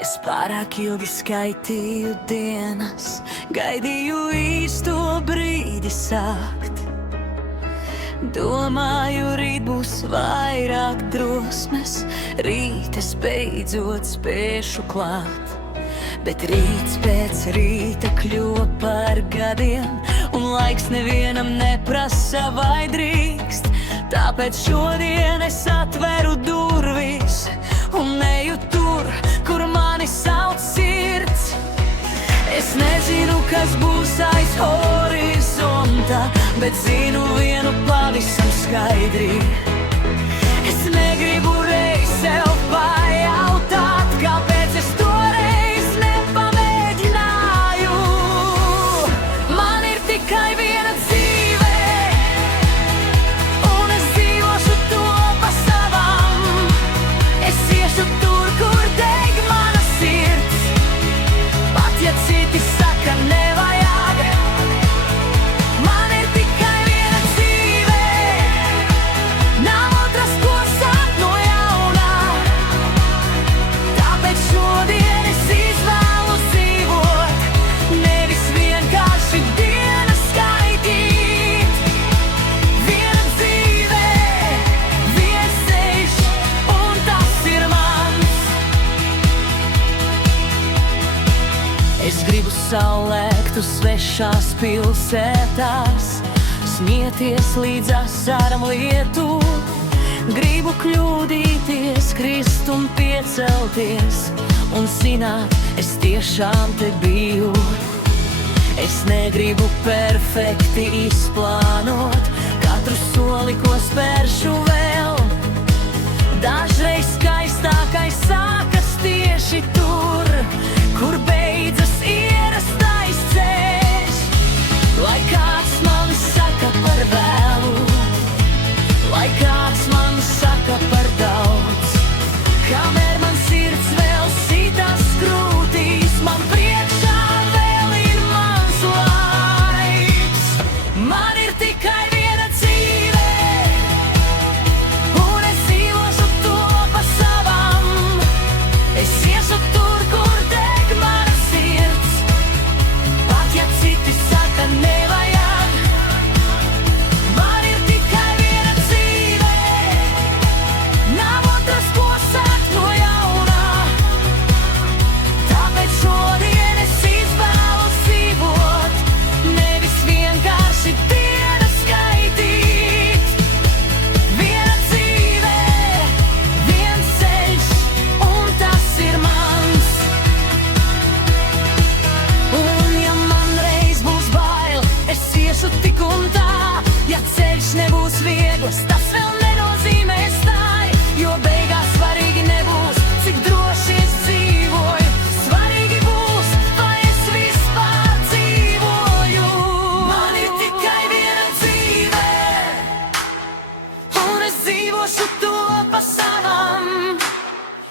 Es pārāk ilgi skaitīju dienas, gaidīju īsto brīdi sākt. Domāju, rīt būs vairāk drosmes, rīt es beidzot spēšu klāt. Bet rīts pēc rīta kļuva par gadiem, un laiks nevienam neprasa vai drīkst. Tāpēc šodien es atveru durvis un eju tur, kur mani sauc sirds. Es nezinu, kas būs aiz horizonta, bet zinu vienu pavisam skaidri. Es negribu reiz sev pajautāt, kāpēc es toreiz nepamēģināju. Man ir tikai viena dzīve, un es dzīvošu to pa savam. Es iešu tur, kur deg mana sirds, pat ja citi saka nevajag. Man ir tikai viena dzīve, nav otras, ko sākt no jaunā. Tāpēc šodien es izvēlos dzīvot, nevis vienkārši dienas skaitīt. Viena dzīve, viens ceļš, un tas ir mans. Es gribu saulēktu svešās pilsētās, smieties līdz asaram lietu. Gribu kļūdīties, krist un piecelties, un zināt, es tiešām te biju. Es negribu perfekti izplānot katru soli, ko spēršu vēl. Dažreiz skaistākais sākas tieši tur, kur beidzas ierastais ceļš. Lai kāds man saka par vēlu, lai kāds man saka par daudz, kamēr man sirds vēl sitās krūtīs, man priekšā vēl ir mans laiks. Man ir tikai viena dzīve, un es dzīvošu to pa savam. Es iešu tur, kur deg mana sirds, pat ja citi saka nevajag. Man ir tikai viena dzīve, nav otras, ko sākt no jaunā. Tāpēc šodien es izvēlos dzīvot, nevis vienkārši dienas skaitīt. Viena dzīve, viens ceļš, un tas ir mans. Un ja man reiz būs bail, es iešu tik un tā. Ja ceļš nebūs viegls, tas vēl nenozīmē stāj, jo beigās svarīgi nebūs, cik droši es dzīvoju. Svarīgi būs, vai es vispār dzīvoju. Man ir tikai viena dzīve, un es dzīvošu to pa savam.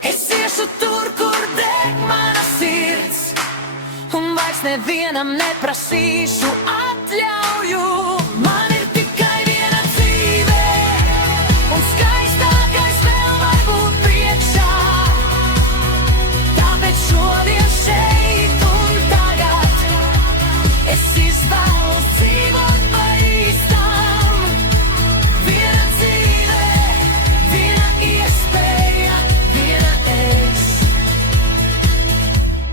Es iešu tur, kur deg mana sirds, un vairs nevienam neprasīšu atļauju. Man ir tikai viena dzīve, un skaistākais vēl var būt priekšā. Tāpēc šodien šeit un tagad es izvēlos dzīvot pa īstam. Viena dzīve, viena iespēja, viena es.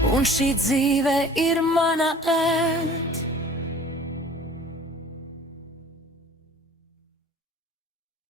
Un šī dzīve ir mana ēna.